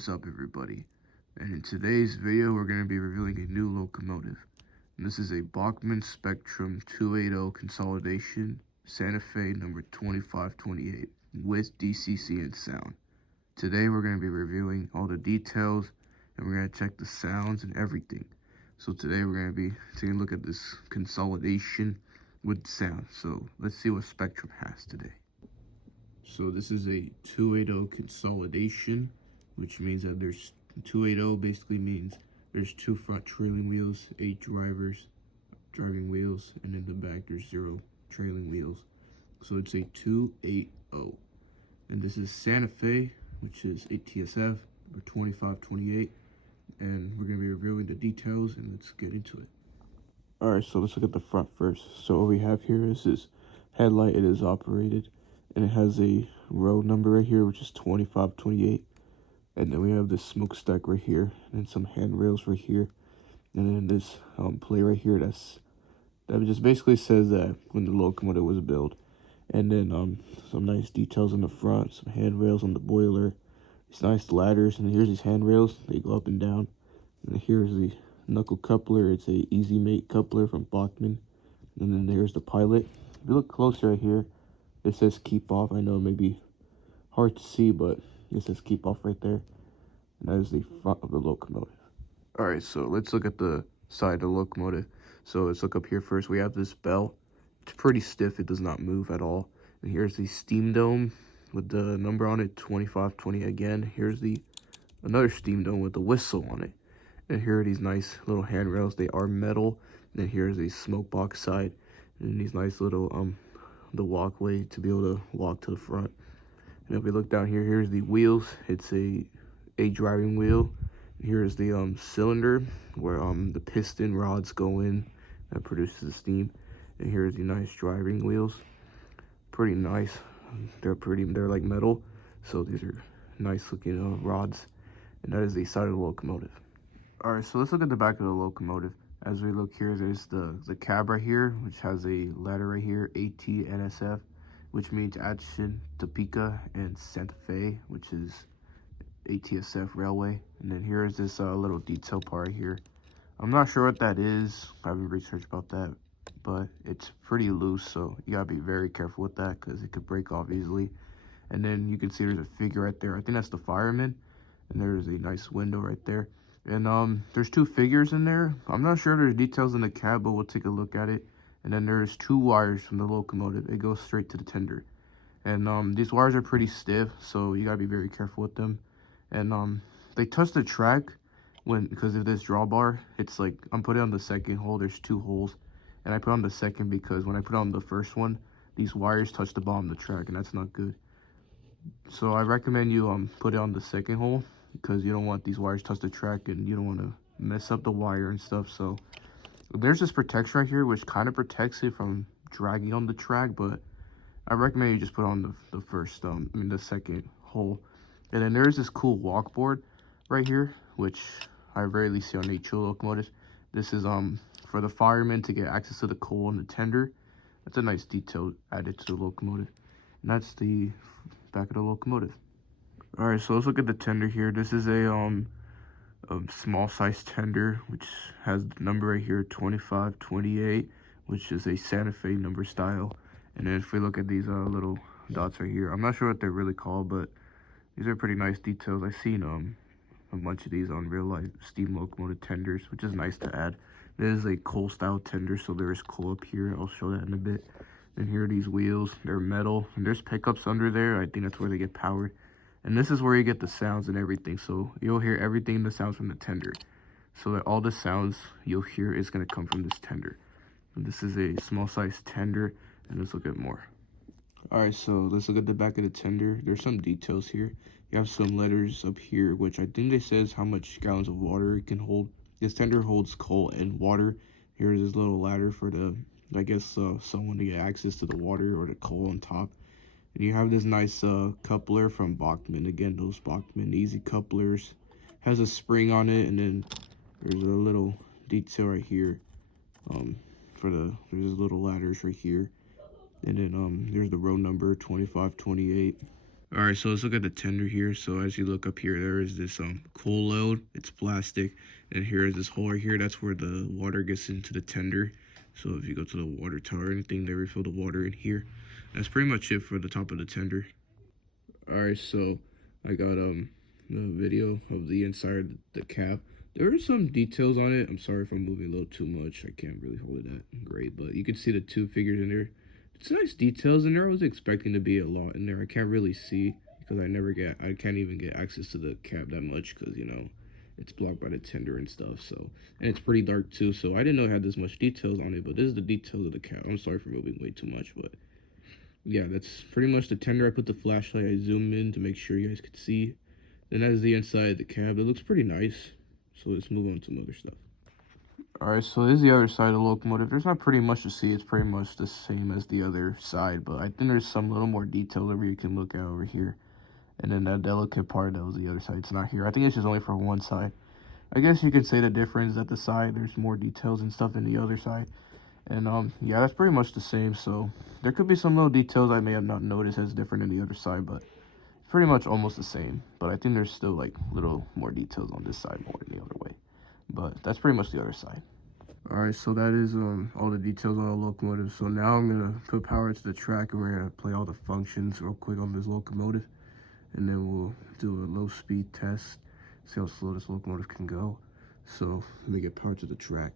is up, everybody? And in today's video we're going to be reviewing a new locomotive. And this is a Bachmann Spectrum 280 Consolidation Santa Fe number 2528 with DCC and sound. Today we're going to be reviewing all the details and we're going to check the sounds and everything. So today we're going to be taking a look at this Consolidation with sound. So let's see what Spectrum has today. So this is a 280 Consolidation, which means that there's 280 basically means there's two front trailing wheels, 8 driving wheels, and in the back there's 0 trailing wheels. So it's a 280. And this is Santa Fe, which is ATSF number 2528. And we're going to be reviewing the details, and let's get into it. Alright, so let's look at the front first. So what we have here is this headlight. It is operated, and it has a row number right here, which is 2528. And then we have this smokestack right here, and some handrails right here, and then this plate right here that just basically says that when the locomotive was built. And then some nice details on the front, some handrails on the boiler, these nice ladders, and here's these handrails. They go up and down. And here's the knuckle coupler. It's a Easy Mate coupler from Bachmann. And then there's the pilot. If you look closer right here, it says keep off. I know it may be hard to see, but it says keep off right there. And that is the front of the locomotive. Alright, so let's look at the side of the locomotive. So let's look up here first. We have this bell. It's pretty stiff. It does not move at all. And here's the steam dome with the number on it, 2520 again. Here's another steam dome with the whistle on it. And here are these nice little handrails. They are metal. And then here's the smoke box side. And these nice little the walkway to be able to walk to the front. And if we look down here, here's the wheels. It's a driving wheel. And here's the cylinder where the piston rods go in that produces the steam. And here's the nice driving wheels. Pretty nice. They're like metal. So these are nice looking rods. And that is the side of the locomotive. Alright, so let's look at the back of the locomotive. As we look here, there's the cab right here, which has a letter right here, ATSF, which means Atchison, Topeka, and Santa Fe, which is ATSF Railway. And then here is this little detail part right here. I'm not sure what that is. I haven't researched about that, but it's pretty loose, so you gotta be very careful with that because it could break off easily. And then you can see there's a figure right there. I think that's the fireman. And there's a nice window right there. And there's 2 figures in there. I'm not sure if there's details in the cab, but we'll take a look at it. And then there's 2 wires from the locomotive. It goes straight to the tender. And these wires are pretty stiff, so you gotta be very careful with them. And they touch the track because of this drawbar. It's like I'm putting on the second hole. There's 2 holes, and I put on the second because when I put on the first one, these wires touch the bottom of the track, and that's not good. So I recommend you put it on the second hole because you don't want these wires touch the track and you don't want to mess up the wire and stuff. So there's this protection right here which kind of protects it from dragging on the track, but I recommend you just put on the first the second hole. And then there's this cool walkboard right here, which I rarely see on HO locomotives. This is for the firemen to get access to the coal and the tender. That's a nice detail added to the locomotive. And that's the back of the locomotive. Alright, so let's look at the tender here. This is a small size tender, which has the number right here, 2528, which is a Santa Fe number style. And then if we look at these little dots right here, I'm not sure what they're really called, but these are pretty nice details. I've seen a bunch of these on real life steam locomotive tenders, which is nice to add. This is a coal style tender, so there is coal up here. I'll show that in a bit. And here are these wheels. They're metal, and there's pickups under there. I think that's where they get powered. And this is where you get the sounds and everything. So you'll hear everything, the sounds from the tender. So that all the sounds you'll hear is going to come from this tender. And this is a small size tender, and let's look at more. Alright, so let's look at the back of the tender. There's some details here. You have some letters up here, which I think it says how much gallons of water it can hold. This tender holds coal and water. Here's this little ladder for I guess someone to get access to the water or the coal on top. And you have this nice coupler from Bachmann. Again, those Bachmann easy couplers. Has a spring on it, and then there's a little detail right here. There's little ladders right here. And then there's the row number 2528. Alright, so let's look at the tender here. So as you look up here, there is this coal load. It's plastic. And here is this hole right here. That's where the water gets into the tender. So if you go to the water tower or anything, they refill the water in here. That's pretty much it for the top of the tender. Alright, so I got the video of the inside of the cap. There are some details on it. I'm sorry if I'm moving a little too much. I can't really hold it that great, but you can see the two figures in there. It's nice details in there. I was expecting to be a lot in there. I can't really see because I can't even get access to the cap that much because, you know, it's blocked by the tender and stuff. So, and it's pretty dark too. So I didn't know it had this much details on it, but this is the details of the cap. I'm sorry for moving way too much, but yeah, that's pretty much the tender. I put the flashlight, I zoom in to make sure you guys could see. Then that is the inside of the cab. It looks pretty nice. So let's move on to some other stuff. Alright, so this is the other side of the locomotive. There's not pretty much to see. It's pretty much the same as the other side, but I think there's some little more detail over you can look at over here. And then that delicate part, that was the other side. It's not here. I think it's just only for one side. I guess you could say the difference at the side, there's more details and stuff in the other side. And yeah, that's pretty much the same. So there could be some little details I may have not noticed as different in the other side, but it's pretty much almost the same. But I think there's still like little more details on this side more than the other way. But that's pretty much the other side. Alright, so that is all the details on the locomotive. So now I'm gonna put power to the track and we're gonna play all the functions real quick on this locomotive. And then we'll do a low speed test, see how slow this locomotive can go. So let me get power to the track.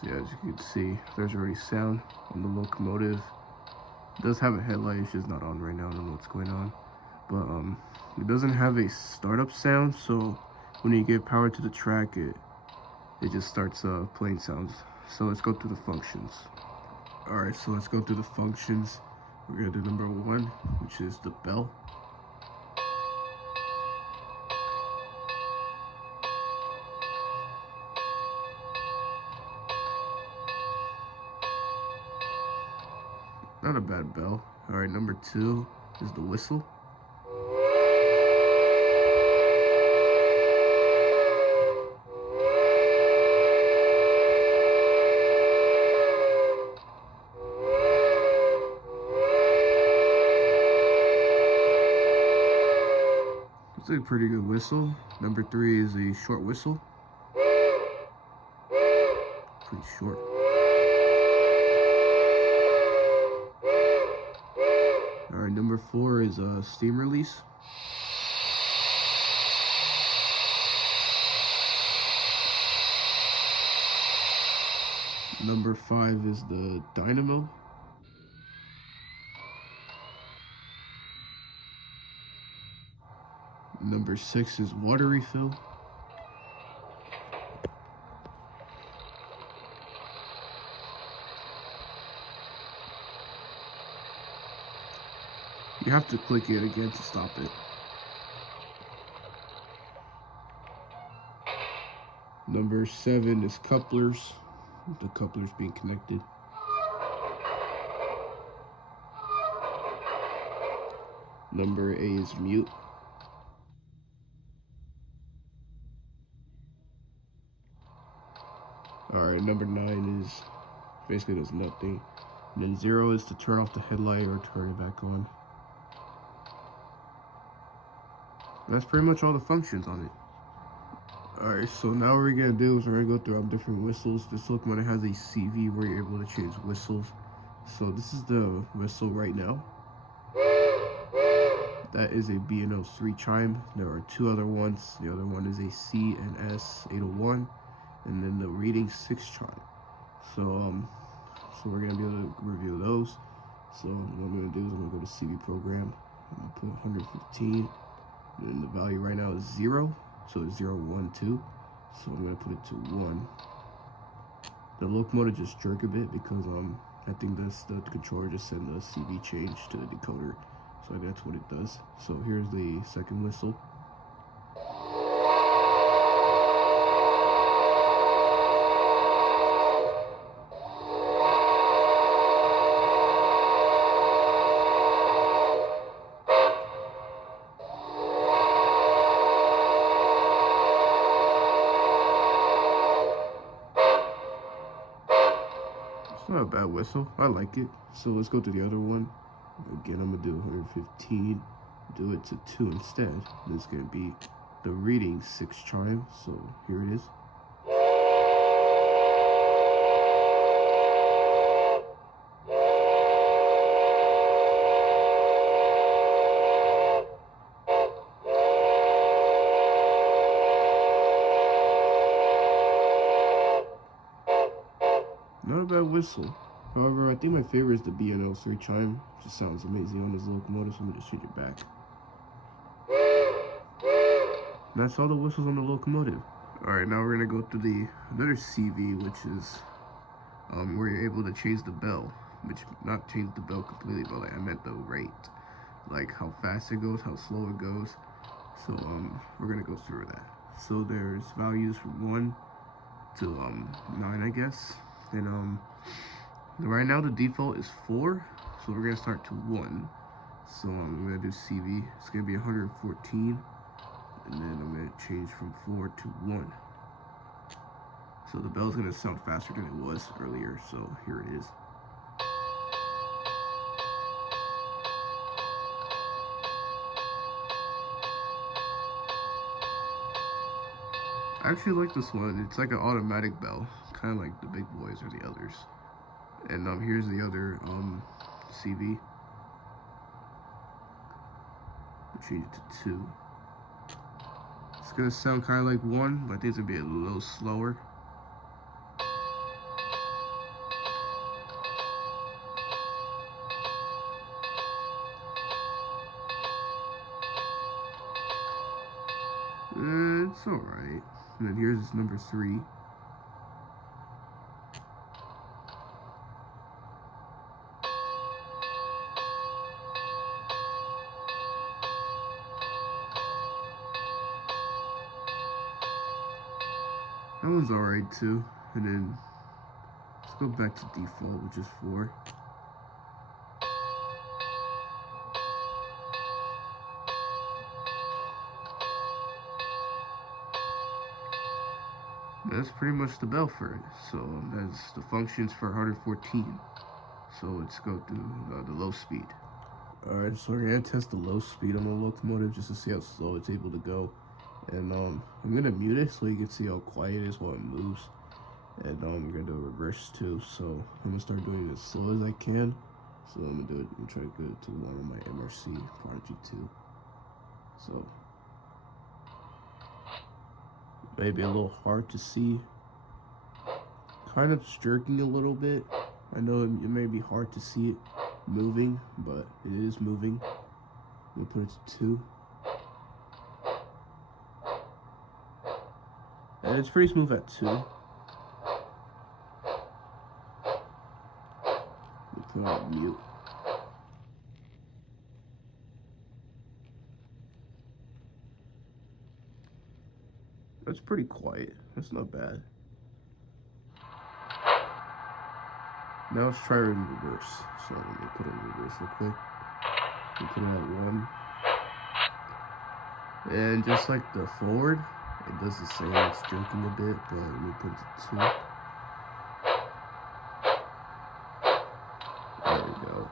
So yeah, as you can see, there's already sound on the locomotive. It does have a headlight, it's just not on right now. I don't know what's going on. But it doesn't have a startup sound, so when you get power to the track, it just starts playing sounds. So let's go through the functions. Alright, so let's go through the functions. We're gonna do number 1, which is the bell. Not a bad bell. Alright, number 2 is the whistle. It's a pretty good whistle. Number 3 is a short whistle. Pretty short. Alright, number 4 is a steam release. Number 5 is the dynamo. Number 6 is water refill. You have to click it again to stop it. Number 7 is couplers, with the couplers being connected. Number 8 is mute. Alright, number 9 is basically does nothing. And then 0 is to turn off the headlight or turn it back on. That's pretty much all the functions on it. Alright, so now what we're gonna do is we're gonna go through our different whistles. This locomotive has a CV where you're able to change whistles. So this is the whistle right now. That is a B&O 3 chime. There are 2 other ones. The other one is a C&S 801. And then the reading 6 chime. So we're gonna be able to review those. So what I'm gonna do is I'm gonna go to CV program. I'm gonna put 115. And then the value right now is 0. So it's 0, 1, 2. So I'm gonna put it to 1. The locomotive just jerked a bit because I think the controller just sent the CV change to the decoder. So that's what it does. So here's the second whistle. Not a bad whistle. I like it. So let's go to the other one. Again, I'm gonna do 115. Do it to 2 instead. This is gonna be the reading 6 chime. So here it is. Not a bad whistle. However, I think my favorite is the BNL 3 chime. It just sounds amazing on this locomotive, so I'm gonna just change it back. And that's all the whistles on the locomotive. Alright, now we're gonna go through another CV, which is where you're able to change the bell. Which, not change the bell completely, but like I meant the rate. Like how fast it goes, how slow it goes. So we're gonna go through that. So there's values from 1 to 9, I guess. And right now the default is 4, so we're gonna start to 1. So I'm gonna do CV. It's gonna be 114, and then I'm gonna change from 4 to 1. So the bell's gonna sound faster than it was earlier. So here it is. I actually like this one. It's like an automatic bell, kind of like the big boys or the others. And here's the other CV. We'll change it to 2. It's gonna sound kind of like 1, but I think it's gonna be a little slower. It's alright. And then here's number 3. That one's alright too. And then let's go back to default, which is 4. That's pretty much the bell for it. So that's the functions for 114. So let's go through the low speed. Alright, so we're gonna test the low speed on the locomotive just to see how slow it's able to go. And I'm gonna mute it so you can see how quiet it is while it moves. And I'm gonna do a reverse too. So I'm gonna start doing it as slow as I can. So I'm gonna try to go to one of my MRC Prodigy 2. So maybe a little hard to see. Kind of jerking a little bit. I know it may be hard to see it moving, but it is moving. I'm gonna put it to 2. And it's pretty smooth at 2. We'll put it on mute. That's pretty quiet. That's not bad. Now let's try it in reverse. So let me put it in reverse real quick. We'll put it at 1. And just like the forward, it does the same. It's jerking a bit, but let me put it to 2. There we go.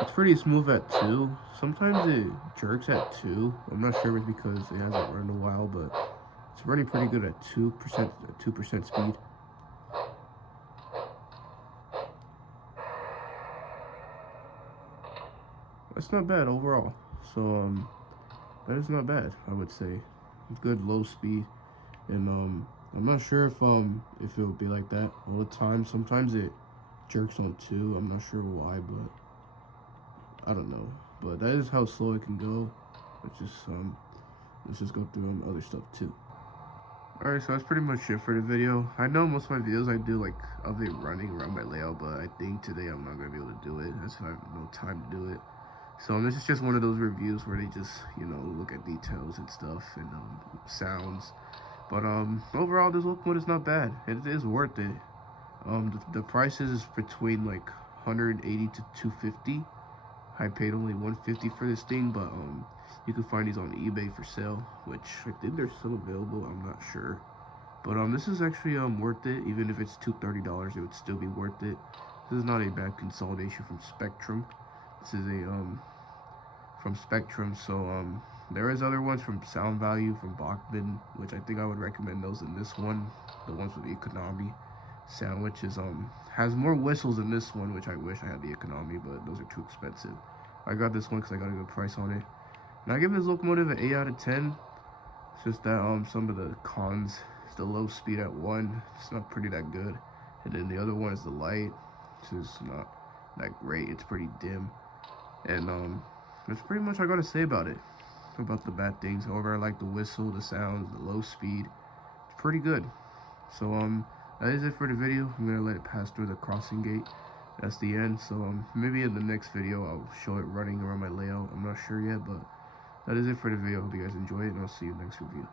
It's pretty smooth at 2. Sometimes it jerks at 2. I'm not sure if it's because it hasn't run in a while, but it's running pretty good at 2% speed. That's not bad overall. So that is not bad, I would say. Good low speed, and I'm not sure if it will be like that all the time. Sometimes it jerks on 2. I'm not sure why, but I don't know. But that is how slow it can go. Let's just go through other stuff too. Alright, so that's pretty much it for the video. I know most of my videos I do like of it running around my layout, but I think today I'm not gonna be able to do it. That's why I have no time to do it. So this is just one of those reviews where they just, look at details and stuff and sounds. But overall, this locomotive is not bad. It is worth it. The price is between like 180 to 250. I paid only 150 for this thing, but you can find these on eBay for sale, which I think they're still available. I'm not sure, But this is actually worth it. Even if it's $230, it would still be worth it. This is not a bad consolidation from Spectrum. This is a from Spectrum. So there is other ones from Sound Value from Bachmann, which I think I would recommend those in this one. The ones with the economy sound, which is has more whistles than this one, which I wish I had the economy, but those are too expensive. I got this one because I got a good price on it. And I give this locomotive an 8 out of 10. It's just that some of the cons. It's the low speed at 1. It's not pretty that good. And then the other one is the light. It's just not that great. It's pretty dim. And that's pretty much I gotta say about it. About the bad things. However, I like the whistle, the sounds, the low speed. It's pretty good. So that is it for the video. I'm gonna let it pass through the crossing gate. That's the end. So maybe in the next video I'll show it running around my layout. I'm not sure yet, but that is it for the video. Hope you guys enjoy it, and I'll see you next review.